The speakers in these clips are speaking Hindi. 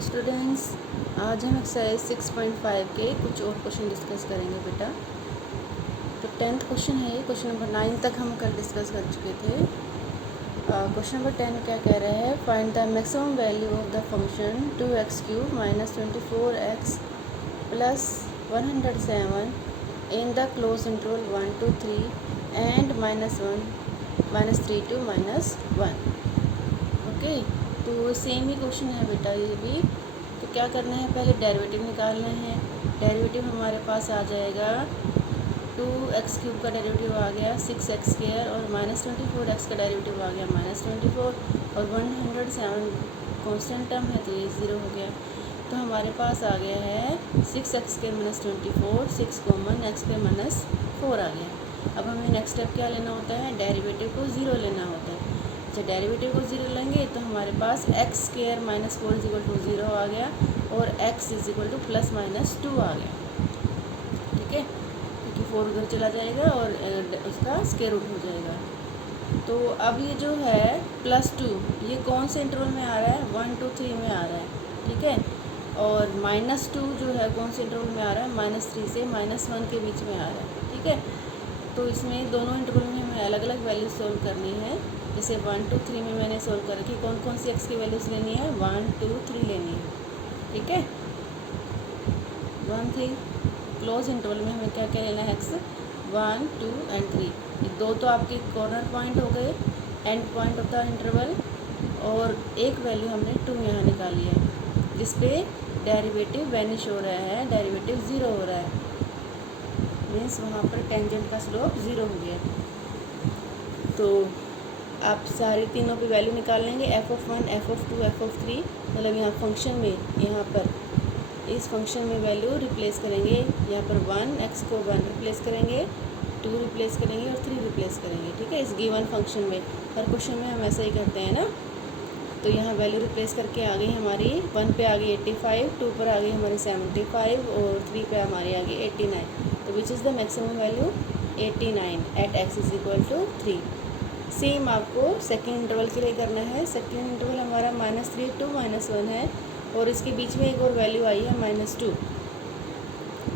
Morning students. आज हम एक्सरसाइज 6.5 के कुछ और क्वेश्चन डिस्कस करेंगे बेटा। तो 10th क्वेश्चन है ये। क्वेश्चन नंबर 9 तक हम कल डिस्कस कर चुके थे। क्वेश्चन नंबर 10 क्या कह रहा है, find the maximum value of the function 2x³ - 24x + 107 in the close interval 1 to 3 and -3 to -1। Okay, तो सेम ही क्वेश्चन है बेटा ये भी। तो क्या करना है, पहले डेरिवेटिव निकालना है। डेरिवेटिव हमारे पास आ जाएगा 2x³ का डेरिवेटिव आ गया 6x² और -24x का डेरिवेटिव आ गया -24 और 107 कांस्टेंट टर्म है तो ये 0 हो गया। तो हमारे पास आ गया है 6x² - 24, 6 कॉमन, x² -4 आ गया। अब हमें नेक्स्ट स्टेप क्या लेना होता है, डेरिवेटिव को 0 लेना होता है। जब डेरिवेटिव को 0 लेंगे तो हमारे पास x² - 4 = 0 आ गया और x = +-2 आ गया। ठीक है, क्योंकि 4 उधर चला जाएगा और उसका स्क्वायर रूट हो जाएगा। तो अब ये जो है +2 ये कौन से इंटरवल में आ रहा है, 1 to 3 में आ रहा है। ठीक है, और -2 जो है कौन से इंटरवल में आ रहा है, -3 से -1 के बीच में आ रहा है। ठीक है, तो इसमें दोनों इंटरवल में हमें अलग अलग वैल्यू सोल्व करनी है। जैसे 1 to 3 में मैंने सोल्व कर रखी, कौन कौन सी x की वैल्यूज़ लेनी है, 1 2 3 लेनी है। ठीक है, 1 3 क्लोज इंटरवल में हमें क्या क्या लेना है, x 1 2 एंड 3। दो तो आपके कॉर्नर पॉइंट हो गए, and point of the interval, और एक वैल्यू हमने 2 यहाँ निकाली है जिस पे डेरिवेटिव वैनिश हो रहा है, डेरिवेटिव 0 हो रहा है, मीन्स वहाँ पर टेंजेंट का स्लोप 0 हो गया। तो आप सारे तीनों पे वैल्यू निकाल लेंगे, f(1), f(2), f(3), मतलब यहाँ फंक्शन में, यहाँ पर इस फंक्शन में वैल्यू रिप्लेस करेंगे। यहाँ पर 1 x को 1 रिप्लेस करेंगे, 2 रिप्लेस करेंगे और 3 रिप्लेस करेंगे। ठीक है, इस गिवन फंक्शन में हर क्वेश्चन में हम ऐसा ही करते हैं ना। तो यहाँ वैल्यू रिप्लेस करके आ गई हमारी, 1 पे आ गई 85, 2 पर आ गई हमारी 75 और 3 पे हमारी आ गई 89। तो which is the maximum value, 89 at x = 3। Same आपको सेकेंड इंटरवल के लिए करना है। सेकेंड इंटरवल हमारा -3 to -1 है और इसके बीच में एक और वैल्यू आई है -2।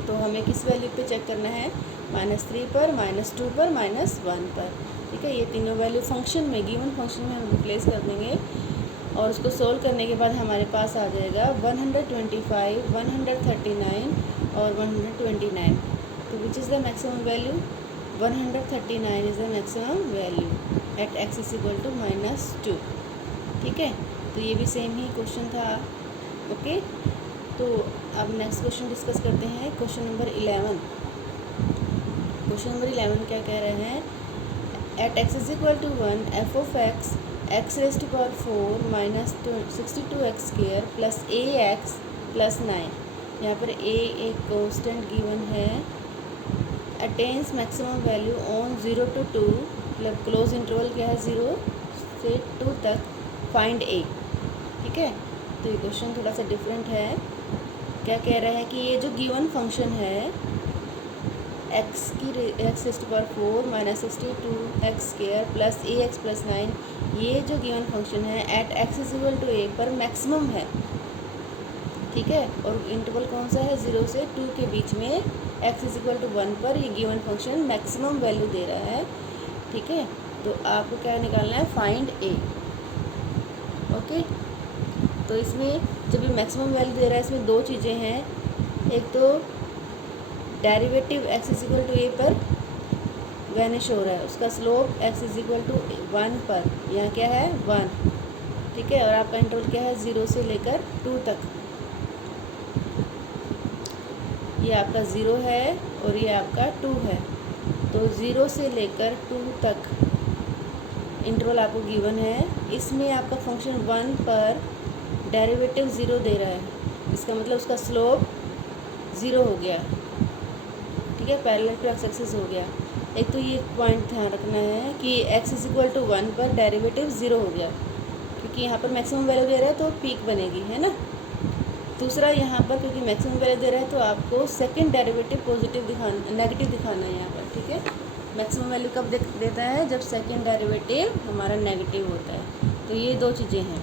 तो हमें किस वैल्यू पे चेक करना है, -3 पर, -2 पर, -1 पर। ठीक है, ये तीनों वैल्यू फंक्शन में, गिवन फंक्शन में हम रिप्लेस कर देंगे और उसको सोल्व करने के बाद हमारे पास आ जाएगा 125, 139 और 129। तो which is the maximum value, 139 is the maximum value at x = -2। ठीक है, तो ये भी सेम ही क्वेश्चन था। ओके, तो अब नेक्स्ट क्वेश्चन डिस्कस करते हैं। Question number 11। क्वेश्चन नंबर 11 क्या कह रहे हैं, eight x = 1 f(x) x⁴ - 62x² + ax + 9। यहाँ पर a एक कांस्टेंट गिवन है, attains maximum value on 0 to 2, मतलब क्लोज इंटरवल क्या है 0 से 2 तक, फाइंड a। ठीक है, तो ये क्वेश्चन थोड़ा सा डिफरेंट है। क्या कह रहा है कि ये जो गिवन फंक्शन है x⁴ - 62x² + ax + 9, ये जो गिवन फंक्शन है एट x = a पर मैक्सिमम है। ठीक है, और इंटरवल कौन सा है, 0 से 2 के बीच में, x = 1 पर ये गिवन फंक्शन मैक्सिमम वैल्यू दे रहा है। ठीक है, तो आपको क्या निकालना है, फाइंड a। ओके, तो इसमें जब ये मैक्सिमम वैल्यू दे रहा है, इसमें दो चीज़ें हैं। एक तो डेरिवेटिव x = a पर वैनिश हो रहा है, उसका स्लोप x = 1 पर, यहाँ क्या है 1। ठीक है, और आपका इंटरवल क्या है, 0 से लेकर 2 तक। ये आपका 0 है और ये आपका 2 है। तो 0 से लेकर 2 तक इंटरवल आपको गिवन है। इसमें आपका फंक्शन 1 पर डेरिवेटिव 0 दे रहा है, इसका मतलब उसका स्लोप 0 हो गया। ठीक है, पैरेलल टू x एक्सिस हो गया। एक तो ये पॉइंट ध्यान रखना है कि x = 1 पर डेरिवेटिव 0 हो गया, क्योंकि यहाँ पर मैक्सिमम वैल्यू दे रहा है तो पीक बनेगी, है ना। दूसरा, यहाँ पर क्योंकि मैक्सिमम वैल्यू दे रहा है तो आपको सेकंड डेरिवेटिव पॉजिटिव दिखाना, नेगेटिव दिखाना है यहाँ पर। ठीक है, मैक्सिमम वैल्यू कब देता है, जब सेकंड डेरिवेटिव हमारा नेगेटिव होता है। तो ये दो चीज़ें हैं।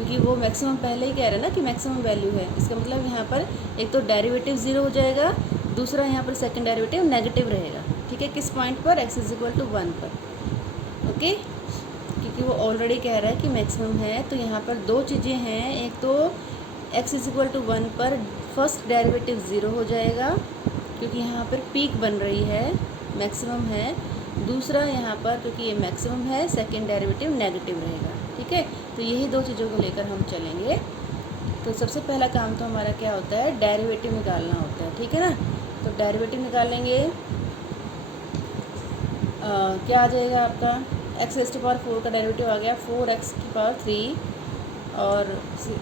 क्योंकि वो मैक्सिमम पहले ही कह रहा है ना कि मैक्सिमम वैल्यू है। इसका मतलब यहाँ पर एक तो डेरिवेटिव 0 हो जाएगा, दूसरा यहाँ पर सेकंड डेरिवेटिव नेगेटिव रहेगा। ठीक है, किस पॉइंट पर? x इज इक्वल टू 1 पर। ओके, क्योंकि वो ऑलरेडी कह रहा है कि मैक्सिमम है। तो यहाँ पर दो चीज़ें हैं, एक तो x इज इक्वल टू 1 पर फर्स्ट डेरिवेटिव 0 हो जाएगा क्योंकि यहाँ पर पीक बन रही है, मैक्सिमम है। दूसरा यहाँ पर क्योंकि ये मैक्सिमम है, सेकंड डेरिवेटिव नेगेटिव रहेगा। ठीक है, तो यही दो चीज़ों को लेकर हम चलेंगे। तो सबसे पहला काम तो हमारा क्या होता है? डेरिवेटिव निकालना होता है। ठीक है ना, तो डेरिवेटिव निकालेंगे। क्या आ जाएगा आपका? x रेज़ टू पावर 4 का डेरिवेटिव आ गया 4x की पावर 3 और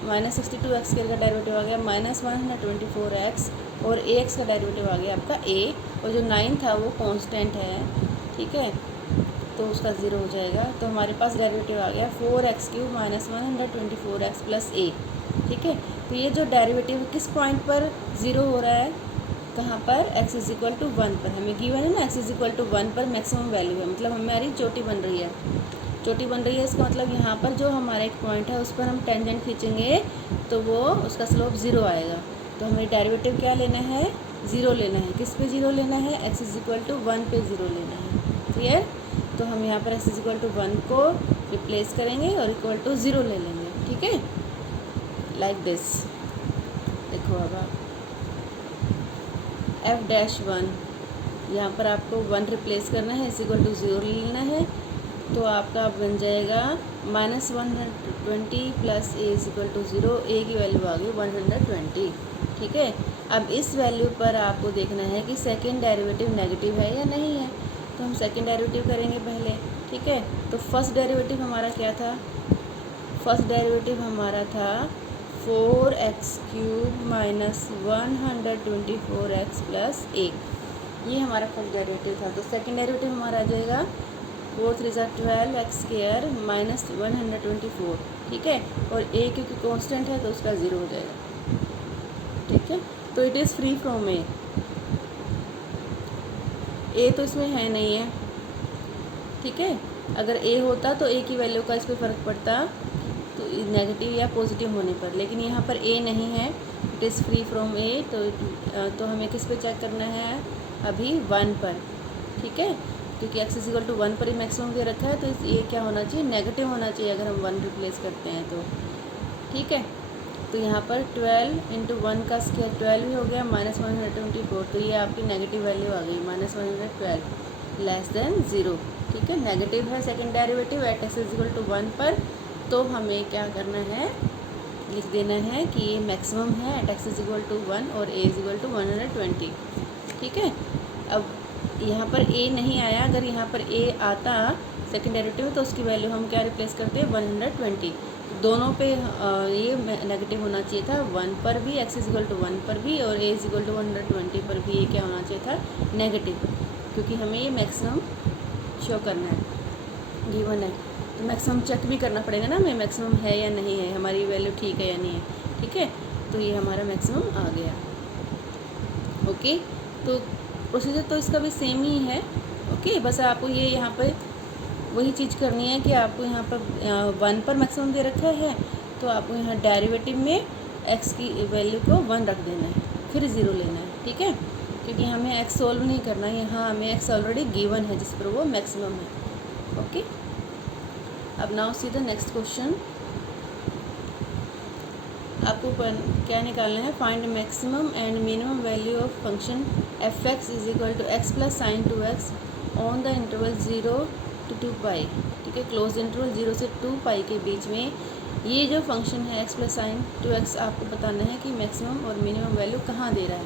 -62x का डेरिवेटिव आ गया -124x और ax का डेरिवेटिव आ गया आपका a, और जो 9 था वो कांस्टेंट है। ठीक है, तो उसका 0 हो जाएगा। तो हमारे पास डेरिवेटिव आ गया 4x³ -124x प्लस a। ठीक है, तो ये जो डेरिवेटिव किस पॉइंट पर 0 हो रहा है? कहाँ पर? x इज इक्वल टू 1 पर। हमें गिवन है ना x इज इक्वल टू 1 पर मैक्सिमम वैल्यू है, मतलब हमारी चोटी बन रही है। चोटी बन रही है, इसका मतलब यहाँ पर जो हमारा एक पॉइंट है उस पर हम टेंजेंट खींचेंगे तो वो उसका स्लोप 0 आएगा। तो हमें डेरिवेटिव क्या लेना है? 0 लेना है। किस पे 0 लेना है? x इज इक्वल टू 1 पे 0 लेना है। क्लियर? तो हम यहाँ पर x इज इक्वल टू 1 को रिप्लेस करेंगे और इक्वल टू 0 ले लेंगे। ठीक है, लाइक दिस। देखो अब आप f-1 यहाँ पर आपको 1 रिप्लेस करना है, इस इक्वल टू 0 लेना है। तो आपका बन जाएगा -120 plus a is equal to 0। a की वैल्यू आ गई 120। ठीक है, अब इस वैल्यू पर आपको देखना है कि सेकंड डेरिवेटिव नेगेटिव है या नहीं है। तो हम सेकंड डेरिवेटिव करेंगे पहले। ठीक है, तो फर्स्ट डेरिवेटिव हमारा क्या था? फर्स्ट डेरिवेटिव हमारा था 4x³ -124x प्लस a। ये हमारा फर्स्ट डेरिवेटिव था। तो सेकंड डेरिवेटिव हमारा आ जाएगा 4 3 12x² -124। ठीक है, और a क्योंकि कांस्टेंट है तो उसका 0 हो जाएगा। ठीक है, तो it is free from a। a तो इसमें है नहीं है। ठीक है, अगर a होता तो a की वैल्यू का इस पर फ़र्क पड़ता, तो नेगेटिव या पॉजिटिव होने पर, लेकिन यहाँ पर a नहीं है, it is free from a। तो हमें किस पे चेक करना है? अभी 1 पर। ठीक है, क्योंकि x इज इक्वल टू 1 पर ही मैक्सिमम दे रखा है, तो ये क्या होना चाहिए? नेगेटिव होना चाहिए अगर हम 1 रिप्लेस करते हैं तो। ठीक है, तो यहाँ पर 12 इंटू 1 का स्क्वायर 12 ही हो गया -124। तो ये आपकी नेगेटिव वैल्यू आ गई -112 लेस देन 0। ठीक है, नेगेटिव है second derivative at x is equal to 1 पर। तो हमें क्या करना है? लिख देना है कि ये मैक्सिमम है at x is equal to 1 और a इज इक्वल टू 120। ठीक है, अब यहाँ पर a नहीं आया। अगर यहाँ पर a आता सेकंड डेरिवेटिव तो उसकी वैल्यू हम क्या रिप्लेस करते हैं? 120। दोनों पे ये नेगेटिव होना चाहिए था, 1 पर भी, x इज इक्वल टू 1 पर भी, और a इज इक्वल टू 120 पर भी ये क्या होना चाहिए था? नेगेटिव, क्योंकि हमें ये मैक्सिमम शो करना है, गिवन है। तो मैक्सिमम चेक भी करना पड़ेगा ना हमें, मैक्सिमम है या नहीं है, हमारी वैल्यू ठीक है या नहीं है। ठीक है, तो ये हमारा मैक्सिमम आ गया। ओके, तो प्रोसीजर तो इसका भी सेम ही है। ओके, बस आपको ये यहाँ पर वही चीज़ करनी है कि आपको यहाँ पर 1 पर मैक्सिमम दे रखा है, तो आपको यहाँ डेरिवेटिव में x की वैल्यू को 1 रख देना है, फिर 0 लेना है। ठीक है, क्योंकि हमें x सोल्व नहीं करना है, यहाँ हमें x ऑलरेडी गिवन है जिस पर वो मैक्सिमम है। ओके, अब now see the next question. आपको क्या निकालना है? Find maximum and minimum value of function f(x) is equal to x plus sine 2x on the interval 0 to 2 pi. ठीक है, क्लोज इंटरवल 0 से 2 पाई के बीच में ये जो फंक्शन है x प्लस साइन 2x, आपको बताना है कि मैक्सिमम और मिनिमम वैल्यू कहाँ दे रहा है।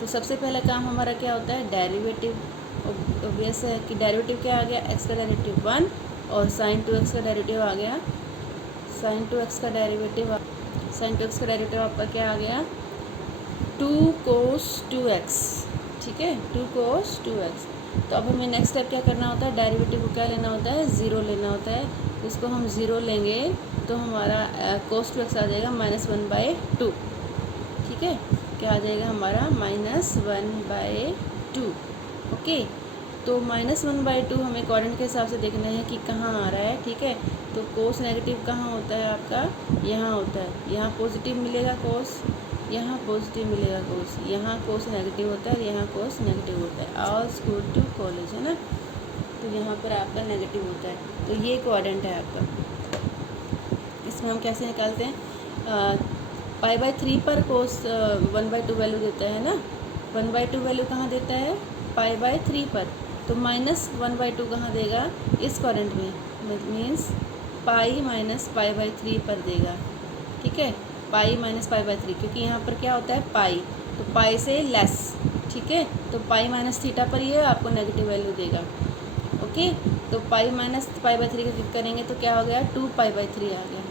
तो सबसे पहला काम हमारा क्या होता है? डेरिवेटिव। ऑब्वियस है कि डेरिवेटिव क्या आ गया? x का डेरिवेटिव 1 और साइन 2x का डेरिवेटिव आ गया, साइन 2x का डेरिवेटिव आपका क्या आ गया? 2 cos 2x। ठीक है, 2 cos 2x। तो अब हमें नेक्स्ट स्टेप क्या करना होता है? डेरिवेटिव को क्या लेना होता है? 0 लेना होता है। इसको हम 0 लेंगे तो हमारा cos 2x आ जाएगा -1/2। ठीक है, क्या आ जाएगा हमारा? -1/2। ओके, तो -1/2 हमें क्वाड्रेंट के हिसाब से देखना है कि कहाँ आ रहा है, ठीक है। तो कोस नेगेटिव कहाँ होता है आपका, यहाँ होता है। यहाँ पॉजिटिव मिलेगा कोस, यहाँ पॉजिटिव मिलेगा कोस, यहाँ कोस नेगेटिव होता है, यहाँ कोस नेगेटिव होता है। ऑल स्कूल टू कॉलेज, है ना। तो यहाँ पर आपका नेगेटिव होता है। तो ये क्वाड्रेंट है आपका। इसमें हम कैसे निकालते हैं, π/3 पर कोस 1/2 वैल्यू देता है ना। 1/2 वैल्यू कहाँ देता है, π/3 पर। तो -1/2 कहाँ देगा, इस क्वाड्रेंट में, मीन्स पाई माइनस π/3 पर देगा, ठीक है। पाई माइनस π/3, क्योंकि यहाँ पर क्या होता है पाई, तो पाई से लेस, ठीक है। तो पाई माइनस थीटा पर ये आपको नेगेटिव वैल्यू देगा, ओके। तो पाई माइनस π/3 का करेंगे तो क्या हो गया, 2π/3 आ गया,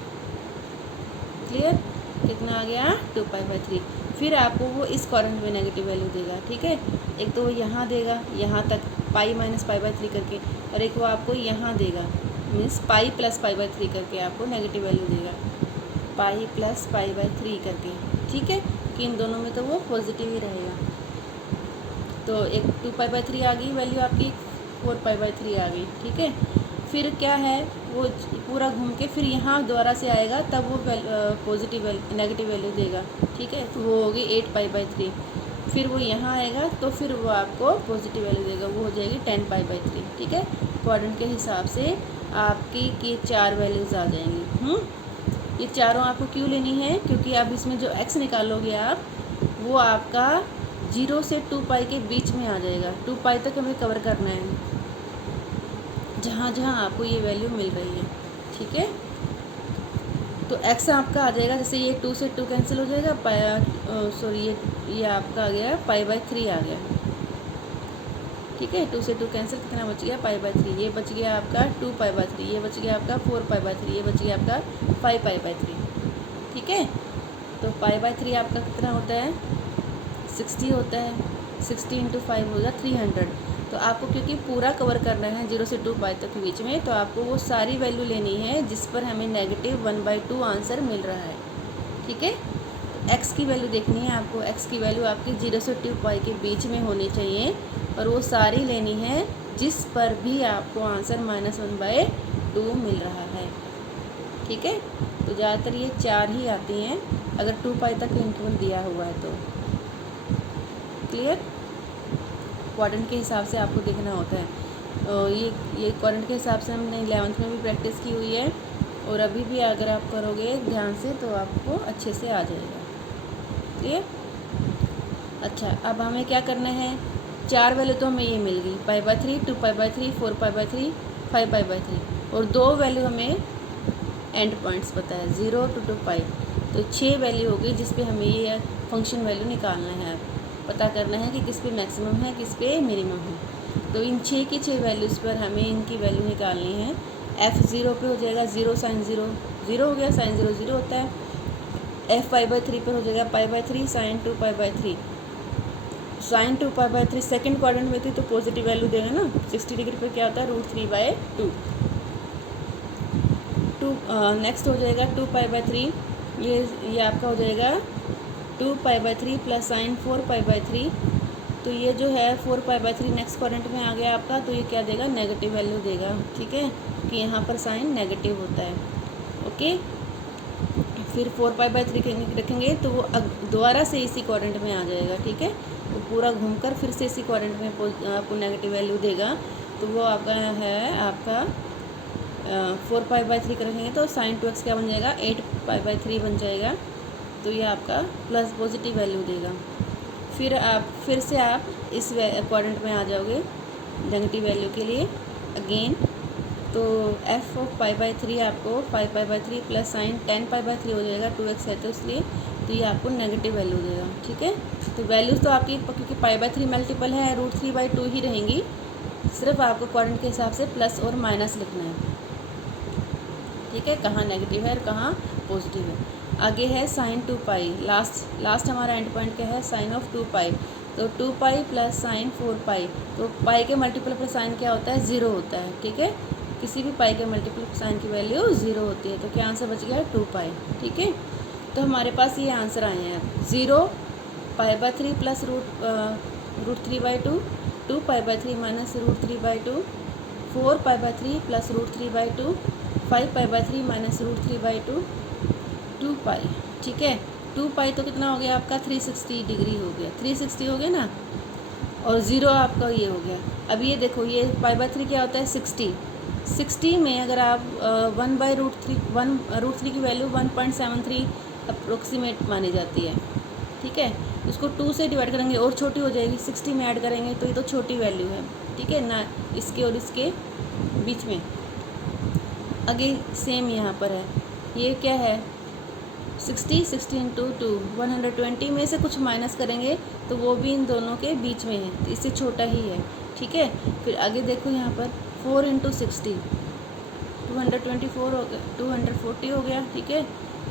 क्लियर। कितना आ गया, 2π/3। फिर आपको वो इस क्वाड्रेंट में नेगेटिव वैल्यू देगा, ठीक है। एक तो वो यहाँ देगा, यहाँ तक पाई माइनस π/3 करके, और एक वो आपको यहाँ देगा, मीन्स पाई प्लस π/3 करके आपको नेगेटिव वैल्यू देगा, पाई प्लस π/3 करके, ठीक है। कि इन दोनों में तो वो पॉजिटिव ही रहेगा। तो एक 2π/3 आ गई वैल्यू आपकी, 4π/3 आ गई, ठीक है। फिर क्या है, वो पूरा घूम के फिर यहाँ दोबारा से आएगा, तब वो पॉजिटिव नेगेटिव वैल्यू देगा, ठीक है। तो वो होगी 8π/3। फिर वो यहाँ आएगा तो फिर वो आपको पॉजिटिव वैल्यू देगा, वो हो जाएगी 10π/3, ठीक है। क्वाड्रेंट के हिसाब से आपकी ये 4 वैल्यूज़ आ जाएंगी। ये चारों आपको क्यों लेनी है, क्योंकि आप इसमें जो x निकालोगे आप, वो आपका 0 से 2π के बीच में आ जाएगा। 2π तक हमें कवर करना है, जहाँ जहाँ आपको ये वैल्यू मिल रही है, ठीक है। तो x आपका आ जाएगा, जैसे ये 2 से 2 कैंसिल हो जाएगा, सॉरी ये आपका आ गया π/3 आ गया, ठीक है। 2 से 2 कैंसिल, कितना बच गया, π/3। ये बच गया आपका 2π/3, ये बच गया आपका 4π/3, ये बच गया आपका 5π/3, ठीक है। तो π/3 आपका कितना होता है, 60 होता है। 60 × 5 होगा 300। तो आपको क्योंकि पूरा कवर करना है 0 से 2π तक के बीच में, तो आपको वो सारी वैल्यू लेनी है जिस पर हमें -1/2 आंसर मिल रहा है, ठीक है। x की वैल्यू देखनी है आपको, x की वैल्यू आपकी 0 से 2π के बीच में होनी चाहिए, और वो सारी लेनी है जिस पर भी आपको आंसर -1/2 मिल रहा है, ठीक है। तो ज़्यादातर ये 4 ही आती हैं अगर 2π तक इंटरवल दिया हुआ है तो, क्लियर। क्वाड्रेंट के हिसाब से आपको देखना होता है। ये क्वाड्रेंट के हिसाब से हमने 11th में भी प्रैक्टिस की हुई है, और अभी भी अगर आप करोगे ध्यान से तो आपको अच्छे से आ जाएगा, क्लियर। अच्छा, अब हमें क्या करना है, 4 वैल्यू तो हमें ये मिल गई, π/3, 2π/3, 4π/3, 5π/3, और 2 वैल्यू हमें एंड पॉइंट्स पता है, 0 to 2π। तो 6 वैल्यू होगी जिस पे हमें ये फंक्शन वैल्यू निकालना है, पता करना है कि किस पे मैक्सिमम है, किस पे मिनिमम है। तो इन 6 की 6 वैल्यूज़ पर हमें इनकी वैल्यू निकालनी है। f 0 पे हो जाएगा 0 sin 0 0 हो गया, sin 0 0 होता है। f π/3 पर हो जाएगा π/3 sin 2π/3। sin 2π/3 सेकेंड क्वाड्रेंट में थी तो पॉजिटिव वैल्यू देगा ना। 60 डिग्री पर क्या होता है, √3/2। नेक्स्ट हो जाएगा 2π/3, ये आपका हो जाएगा 2π/3 प्लस साइन 4π/3। तो ये जो है 4π/3 नेक्स्ट क्वाड्रेंट में आ गया आपका, तो ये क्या देगा, नेगेटिव वैल्यू देगा, ठीक है, कि यहाँ पर साइन नेगेटिव होता है, ओके। फिर 4π/3 रखेंगे तो वो दोबारा से इसी क्वाड्रेंट में आ जाएगा, ठीक है। वो पूरा घूमकर फिर से इसी क्वाड्रेंट में आपको नेगेटिव वैल्यू देगा। तो वो आपका है आपका 4π/3 करेंगे तो साइन 2x क्या बन जाएगा, 8π/3 बन जाएगा। तो ये आपका प्लस पॉजिटिव वैल्यू देगा। फिर से आप इस क्वाड्रेंट में आ जाओगे नेगेटिव वैल्यू के लिए अगेन। तो f ऑफ π/3 आपको 5π/3 प्लस साइन 10π/3 हो जाएगा, 2x है तो इसलिए, तो ये आपको नेगेटिव वैल्यू देगा, ठीक है। तो वैल्यूज़ तो आपकी क्योंकि π/3 मल्टीपल है √3/2 ही रहेंगी, सिर्फ आपको क्वाड्रेंट के हिसाब से प्लस और माइनस लिखना है, ठीक है, कहाँ नेगेटिव है और कहाँ पॉजिटिव है। आगे है साइन 2π, लास्ट हमारा एंड पॉइंट क्या है, साइन ऑफ 2π। तो 2π प्लस साइन 4π, तो पाई के मल्टीपल पर साइन क्या होता है, 0 होता है, ठीक है। किसी भी पाई के मल्टीपल पर साइन की वैल्यू 0 होती है। तो क्या आंसर बच गया, 2π, ठीक है। तो हमारे पास ये आंसर आए हैं 0 π/3 प्लस √3/2 2π/3 माइनस √3/2, 4π/3 प्लस √3/2, 5π/3 माइनस √3/2, 2π। ठीक है, 2π तो कितना हो गया आपका 360 डिग्री हो गया, 360 हो गया ना, और 0 आपका ये हो गया। अब ये देखो, ये π/3 क्या होता है 60 में अगर आप 1/√3 की वैल्यू 1.73 अप्रोक्सीमेट मानी जाती है। ठीक है, इसको 2 से डिवाइड करेंगे और छोटी हो जाएगी, 60 में ऐड करेंगे तो ये तो छोटी वैल्यू है। ठीक है ना, इसके और इसके बीच में। आगे सेम यहाँ पर है, ये क्या है 60 इंटू 2 120 में से कुछ माइनस करेंगे तो वो भी इन दोनों के बीच में है, तो इससे छोटा ही है। ठीक है, फिर आगे देखो यहाँ पर 4 इंटू 60 224 हो गया, 240 हो गया। ठीक है,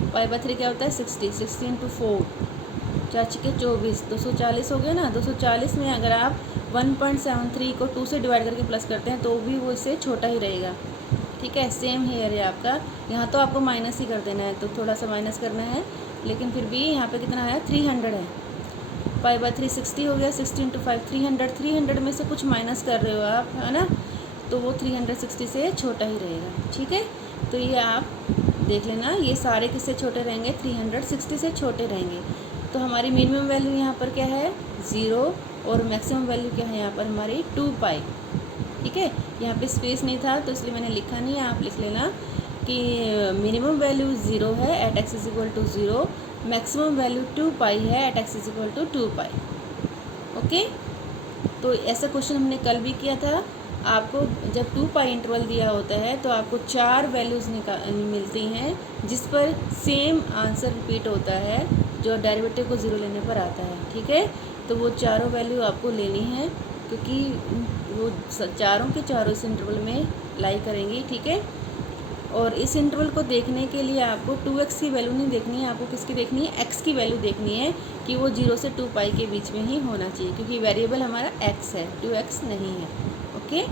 π/3 क्या होता है 60 इंटू 4 4 × 24 240 हो गया ना। 240 में अगर आप 1.73 को 2 से डिवाइड करके प्लस करते हैं तो भी वो इससे छोटा ही रहेगा। ठीक है, सेम हेयर है आपका, यहाँ तो आपको माइनस ही कर देना है, तो थोड़ा सा माइनस करना है, लेकिन फिर भी यहाँ पे कितना है 300 है। π/3 60 हो गया, 60 इंटू 5 300 में से कुछ माइनस कर रहे हो आप, है ना, तो वो 360 से छोटा ही रहेगा। ठीक है, तो ये आप देख लेना, ये सारे किससे छोटे रहेंगे 360 से छोटे रहेंगे। तो हमारी मिनिमम वैल्यू यहाँ पर क्या है 0 और मैक्सिमम वैल्यू क्या है यहाँ पर हमारी 2π। ठीक है, यहाँ पे स्पेस नहीं था तो इसलिए मैंने लिखा नहीं है, आप लिख लेना कि मिनिमम वैल्यू 0 है एट x = 0, मैक्सिमम वैल्यू 2π है एट x = 2π। ओके, तो ऐसा क्वेश्चन हमने कल भी किया था। आपको जब 2π इंटरवल दिया होता है तो आपको 4 वैल्यूज़ मिलती हैं जिस पर सेम आंसर रिपीट होता है जो डेरिवेटिव को 0 लेने पर आता है। ठीक है, तो वो चारों वैल्यू आपको लेनी है क्योंकि वो चारों के चारों इस इंटरवल में लाई करेंगी। ठीक है, और इस इंटरवल को देखने के लिए आपको 2x की वैल्यू नहीं देखनी है, आपको किसकी देखनी है x की वैल्यू देखनी है कि वो 0 से 2π के बीच में ही होना चाहिए, क्योंकि वेरिएबल हमारा x है, 2x नहीं है। ओके,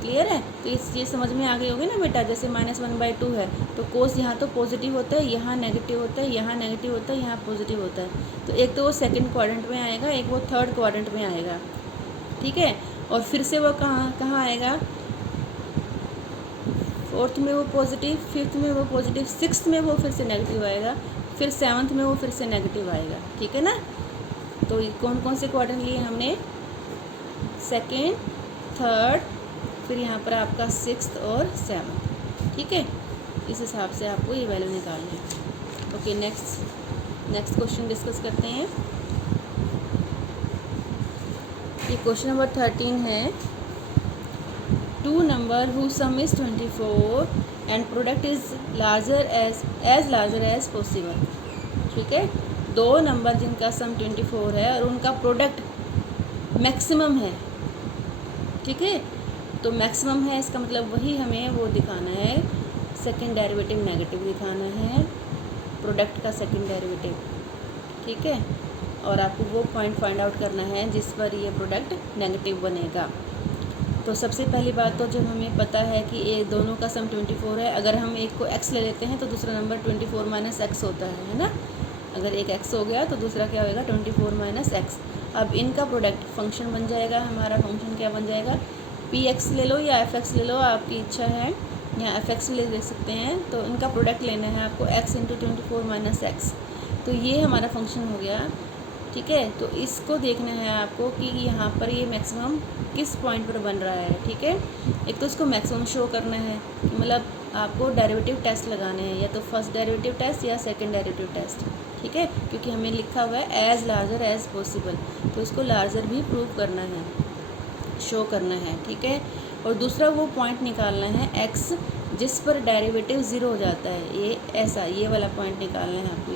क्लियर है, तो ये समझ में आ गई होगी ना बेटा। जैसे -1/2 है तो कोस यहाँ तो पॉजिटिव होता है, यहाँ नेगेटिव होता है, यहाँ नेगेटिव होता है, यहाँ पॉजिटिव होता है, तो एक तो वो सेकंड क्वाड्रेंट में आएगा, एक वो थर्ड क्वाड्रेंट में आएगा। ठीक है, और फिर से वो कहाँ आएगा, फोर्थ में वो पॉजिटिव, फिफ्थ में वो पॉजिटिव, सिक्स्थ में वो फिर से नेगेटिव आएगा, फिर सेवन्थ में वो फिर से नेगेटिव आएगा। ठीक है ना, तो कौन कौन से क्वाड्रेंट लिए हमने, सेकेंड, थर्ड, फिर यहाँ पर आपका सिक्स्थ और सेवन्थ। ठीक है, इस हिसाब से आपको ये वैल्यू निकालनी है। ओके, नेक्स्ट क्वेश्चन डिस्कस करते हैं। ये क्वेश्चन नंबर 13 है। 2 number whose sum is 24 and product is as larger as possible। ठीक है, 2 नंबर जिनका सम 24 है और उनका प्रोडक्ट मैक्सिमम है। ठीक है, तो मैक्सिमम है इसका मतलब वही हमें वो दिखाना है, सेकंड डेरिवेटिव नेगेटिव दिखाना है, प्रोडक्ट का सेकंड डेरिवेटिव। ठीक है, और आपको वो पॉइंट फाइंड आउट करना है जिस पर ये प्रोडक्ट नेगेटिव बनेगा। तो सबसे पहली बात तो जब हमें पता है कि ये दोनों का सम 24 है, अगर हम एक को x ले लेते हैं तो दूसरा नंबर 24 - x होता है ना। अगर एक x हो गया तो दूसरा क्या होगा 24 - x। अब इनका प्रोडक्ट फंक्शन बन जाएगा, हमारा फंक्शन क्या बन जाएगा, px ले लो या fx ले लो, आपकी इच्छा है, या fx ले सकते हैं। तो इनका प्रोडक्ट लेना है आपको x × 24 - x, तो ये हमारा फंक्शन हो गया। ठीक है, तो इसको देखना है आपको कि यहाँ पर ये मैक्सिमम किस पॉइंट पर बन रहा है। ठीक है, एक तो इसको मैक्सिमम शो करना है, मतलब आपको डेरिवेटिव टेस्ट लगाने हैं, या तो फर्स्ट डेरिवेटिव टेस्ट या सेकंड डेरिवेटिव टेस्ट। ठीक है, क्योंकि हमें लिखा हुआ है एज लार्जर एज पॉसिबल, तो इसको लार्जर भी प्रूव करना है, शो करना है। ठीक है, और दूसरा वो पॉइंट निकालना है x जिस पर डेरिवेटिव 0 हो जाता है, ये ऐसा ये वाला पॉइंट निकालना है आपको।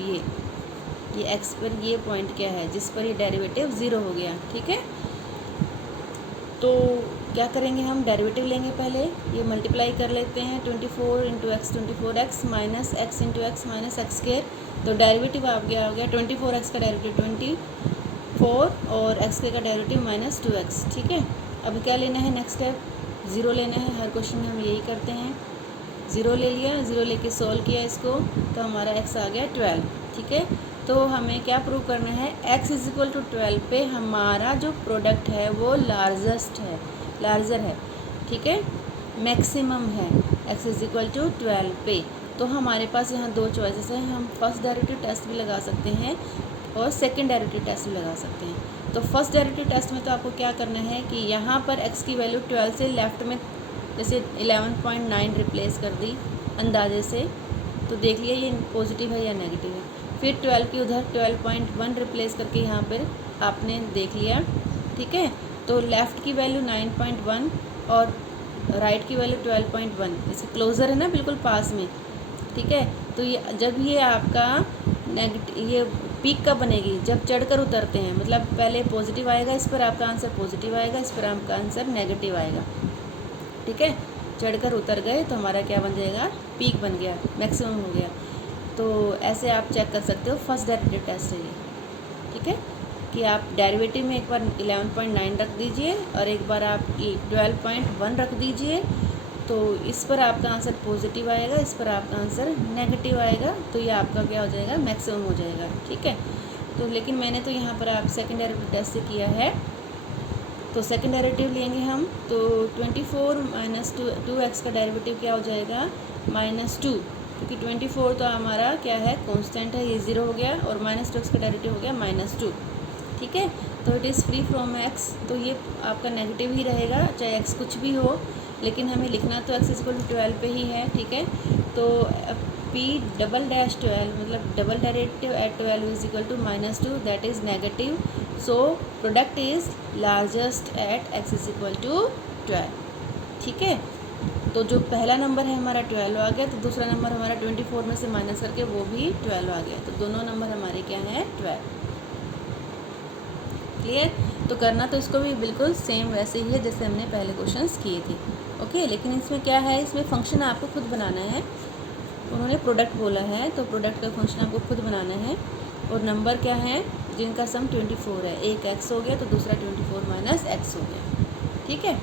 ये x पर ये पॉइंट क्या है जिस पर ये डेरिवेटिव 0 हो गया। ठीक है, तो क्या करेंगे, हम डेरिवेटिव लेंगे, पहले ये मल्टीप्लाई कर लेते हैं, 24 × x 24x minus x × x minus x²। तो डेरिवेटिव आप क्या हो गया 24x का डेरिवेटिव 24 और x² का डेरिवेटिव -2x। ठीक है, अब क्या लेना है, नेक्स्ट स्टेप 0 लेना है। हर क्वेश्चन में हम यही करते हैं, 0 ले लिया, 0 लेके सॉल्व किया इसको, तो हमारा x आ गया 12। ठीक है, तो हमें क्या प्रूव करना है, x इज इक्वल टू 12 पे हमारा जो प्रोडक्ट है वो लार्जर है, ठीक है, मैक्सिमम है x इज इक्वल टू 12 पे। तो हमारे पास यहाँ दो चॉइसेस हैं, हम फर्स्ट डेरिवेटिव टेस्ट भी लगा सकते हैं और सेकंड डेरिवेटिव टेस्ट भी लगा सकते हैं। तो फर्स्ट डेरिवेटिव टेस्ट में तो आपको क्या करना है कि यहाँ पर x की वैल्यू 12 से लेफ़्ट में जैसे 11.9 रिप्लेस कर दी अंदाजे से, तो देख लिया ये पॉजिटिव है या नेगेटिव है। फिर 12 की उधर 12.1 रिप्लेस करके यहाँ पर आपने देख लिया, ठीक है। तो लेफ़्ट की वैल्यू 9.1 और राइट की वैल्यू 12.1, इसके क्लोज़र है ना, बिल्कुल पास में, ठीक है। तो ये जब ये आपका ये पीक कब बनेगी, जब चढ़कर उतरते हैं, मतलब पहले पॉजिटिव आएगा, इस पर आपका आंसर पॉजिटिव आएगा, इस पर आपका आंसर नेगेटिव आएगा, ठीक है। चढ़कर उतर गए तो हमारा क्या बन जाएगा, पीक बन गया, मैक्सिमम हो गया। तो ऐसे आप चेक कर सकते हो फर्स्ट डेरिवेटिव टेस्ट से ये, ठीक है, कि आप डेरिवेटिव में एक बार 11.9 रख दीजिए और एक बार आप 12.1 रख दीजिए, तो इस पर आपका आंसर पॉजिटिव आएगा, इस पर आपका आंसर नेगेटिव आएगा, तो ये आपका क्या हो जाएगा, मैक्सिमम हो जाएगा, ठीक है। तो लेकिन मैंने तो यहाँ पर आप सेकंड डेरिवेटिव टेस्ट से किया है, तो सेकंड डेरिवेटिव लेंगे हम, तो 24 माइनस 2x का डेरिवेटिव क्या हो जाएगा, -2, क्योंकि 24 तो हमारा क्या है, कांस्टेंट है, ये 0 हो गया, और -2x का डेरिवेटिव हो गया -2, ठीक है। तो it is free from x, तो ये आपका नेगेटिव ही रहेगा, चाहे x कुछ भी हो, लेकिन हमें लिखना तो x इक्वल टू 12 पे ही है, ठीक है। तो p डबल डैश 12 मतलब double derivative at 12 is equal to -2, that is negative, so product is largest at x is equal to 12, ठीक है। तो जो पहला नंबर है हमारा 12 आ गया, तो दूसरा नंबर हमारा 24 में से माइनस करके वो भी 12 आ गया, तो दोनों नंबर हमारे क्या हैं, 12, क्लियर। तो करना तो इसको भी बिल्कुल सेम वैसे ही है जैसे हमने पहले क्वेश्चंस किए थे, ओके। लेकिन इसमें क्या है, इसमें फंक्शन आपको खुद बनाना है, उन्होंने प्रोडक्ट बोला है, तो प्रोडक्ट का फंक्शन आपको खुद बनाना है, और नंबर क्या है, जिनका सम 24 है, एक x हो गया तो दूसरा 24 माइनस x हो गया, ठीक है।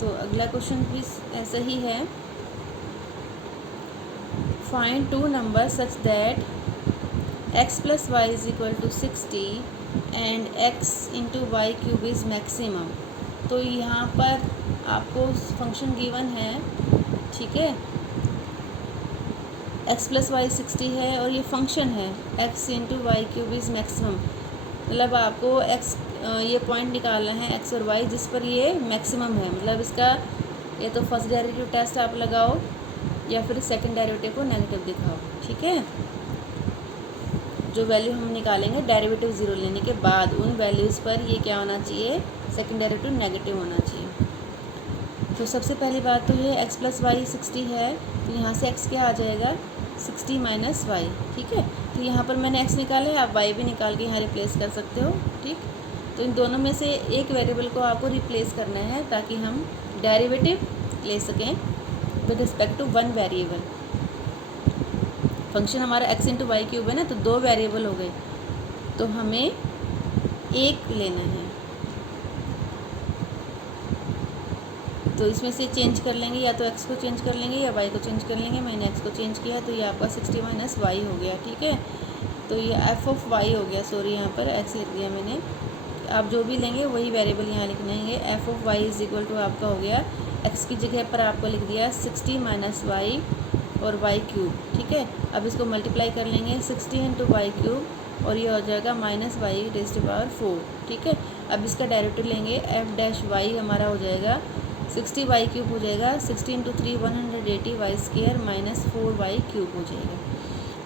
तो अगला क्वेश्चन भी ऐसा ही है, find two number such that x plus y is equal to 60 and x into y cube is maximum. तो यहाँ पर आपको फंक्शन गिवन है, ठीक है, x प्लस वाई 60 है और ये फंक्शन है x into y cube is maximum, मतलब आपको x ये पॉइंट निकालना है x और y जिस पर ये मैक्सिमम है, मतलब इसका ये तो फर्स्ट डेरिवेटिव टेस्ट आप लगाओ या फिर सेकंड डेरिवेटिव को नेगेटिव दिखाओ, ठीक है। जो वैल्यू हम निकालेंगे डेरिवेटिव ज़ीरो लेने के बाद, उन वैल्यूज़ पर ये क्या होना चाहिए, सेकंड डेरिवेटिव नेगेटिव होना चाहिए। तो सबसे पहली बात तो ये x प्लस वाई 60 है, तो यहाँ से x क्या आ जाएगा, 60 माइनस वाई, ठीक है। तो यहाँ पर मैंने x निकाला है, आप y भी निकाल के यहाँ रिप्लेस कर सकते हो, ठीक। तो इन दोनों में से एक वेरिएबल को आपको रिप्लेस करना है ताकि हम डेरिवेटिव ले सकें with respect to one variable. Function हमारा x इंटू वाई क्यूब है ना, तो दो वेरिएबल हो गए, तो हमें एक लेना है, तो इसमें से चेंज कर लेंगे, या तो x को चेंज कर लेंगे या y को चेंज कर लेंगे। मैंने x को चेंज किया तो ये आपका 60 माइनस वाई हो गया, ठीक है। तो ये f ऑफ y हो गया, सॉरी यहाँ पर x लिख दिया मैंने, आप जो भी लेंगे वही वेरिएबल यहाँ लिखना है। f of y is equal to आपका हो गया, x की जगह पर आपको लिख दिया 60 माइनस वाई और y क्यूब, ठीक है। अब इसको मल्टीप्लाई कर लेंगे 60 इंटू वाई क्यूब और ये हो जाएगा minus y raised to power 4, ठीक है। अब इसका डेरिवेटिव लेंगे, f डैश वाई हमारा हो जाएगा 60 वाई क्यूब हो जाएगा, 60 into 3 180 y square minus 4 y cube हो जाएगा।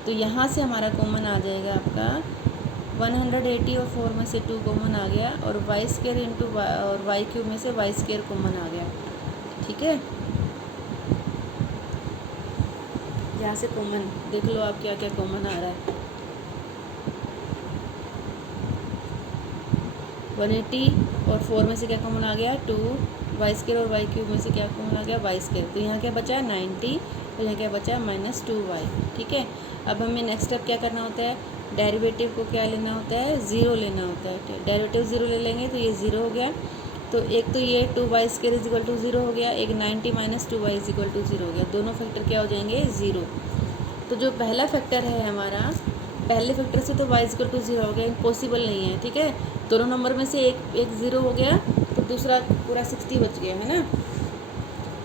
तो यहाँ से हमारा कॉमन आ जाएगा आपका 180 और 4 में से 2 कॉमन आ गया, और वाई स्केयर इंटू और वाई क्यूब में से वाई स्केयर कॉमन आ गया, ठीक है। यहाँ से कॉमन देख लो आप क्या क्या कॉमन आ रहा है, 180 और 4 में से क्या कॉमन आ गया 2, वाई स्केयर और वाई क्यूब में से क्या कॉमन आ गया वाई स्केयर। तो यहाँ क्या बचा 90 और यहाँ क्या बचा -2y, ठीक है। अब हमें नेक्स्ट स्टेप क्या करना होता है, डेरिवेटिव को क्या लेना होता है, ज़ीरो लेना होता है। डेरिवेटिव ज़ीरो ले लेंगे तो ये ज़ीरो हो गया, तो एक तो ये 2y square is equal to 0 हो गया, एक 90 minus 2y is equal to 0 हो गया, दोनों फैक्टर क्या हो जाएंगे 0। तो जो पहला फैक्टर है हमारा पहले फैक्टर से तो y इक्वल टू 0 हो गया, इम्पॉसिबल नहीं है, ठीक है। दोनों नंबर में से एक 0 हो गया तो दूसरा पूरा 60 बच गया, है ना।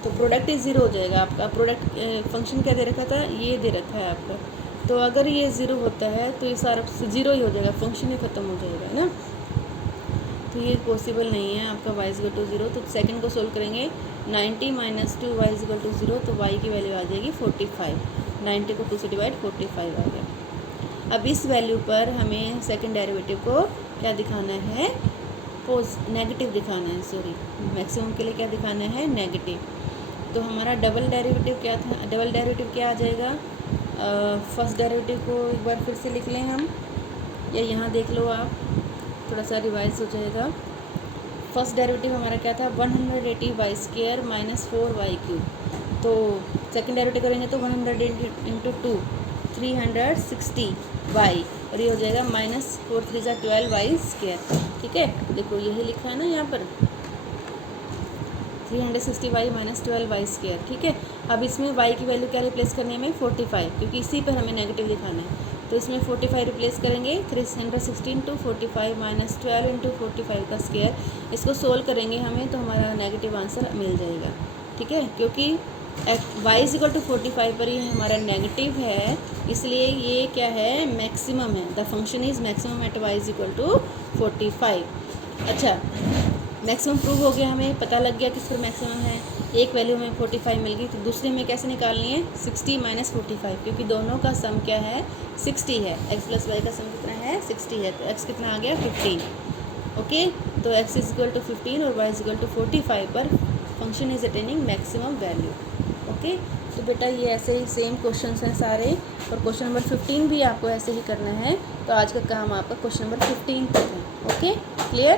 तो प्रोडक्ट ही 0 हो जाएगा आपका। प्रोडक्ट फंक्शन क्या दे रखा था, ये दे रखा है आपका। तो अगर ये 0 होता है तो ये सारा 0 ही हो जाएगा, फंक्शन ही ख़त्म हो जाएगा, है ना। तो ये पॉसिबल नहीं है आपका y इक्वल टू 0। तो सेकंड को सोल्व करेंगे, 90 माइनस 2 y इक्वल टू 0, तो y की वैल्यू आ जाएगी 45। 90 को 2 से डिवाइड 45 आ गया। अब इस वैल्यू पर हमें सेकंड डेरिवेटिव को क्या दिखाना है, नेगेटिव दिखाना है, सॉरी, मैक्सिमम के लिए क्या दिखाना है, नेगेटिव। तो हमारा डबल डेरिवेटिव क्या था, डबल डेरिवेटिव क्या आ जाएगा, फर्स्ट डेरिवेटिव को एक बार फिर से लिख लें हम, या यहाँ देख लो आप, थोड़ा सा रिवाइज हो जाएगा। फर्स्ट डेरिवेटिव हमारा क्या था, 180y² माइनस 4y³। तो सेकंड डेरिवेटिव करेंगे तो 100 इंटू 2 360y, और ये हो जाएगा माइनस 4 3 12y²। ठीक है, देखो यही लिखा है ना यहाँ पर, 360y माइनस 12y²। ठीक है, अब इसमें y की वैल्यू क्या रिप्लेस करनी है हमें, 45, क्योंकि इसी पर हमें नेगेटिव दिखाना है। तो इसमें 45 रिप्लेस करेंगे, 360 इंटू 45 माइनस 12 इंटू 45 का स्क्वायर, इसको सोल्व करेंगे हमें तो हमारा नेगेटिव आंसर मिल जाएगा। ठीक है, क्योंकि y इक्वल टू 45 पर ये हमारा नेगेटिव है, इसलिए ये क्या है, मैक्सिमम है। The function is maximum at y equal to 45। अच्छा, मैक्सिमम प्रूव हो गया, हमें पता लग गया किस पर मैक्सिमम है। एक वैल्यू हमें 45 मिल गई, तो दूसरे में कैसे निकालनी है, 60 माइनस 45, क्योंकि दोनों का सम क्या है, 60 है। x प्लस वाई का सम कितना है, 60 है, तो x कितना आ गया, 15। ओके, तो x इज इक्वल टू 15 और y इज इक्वल टू 45 पर function is attaining maximum value. Okay, तो बेटा ये ऐसे ही सेम क्वेश्चंस हैं सारे, और क्वेश्चन नंबर 15 भी आपको ऐसे ही करना है। तो आज का काम आपका क्वेश्चन नंबर 15 तक है। Okay, clear.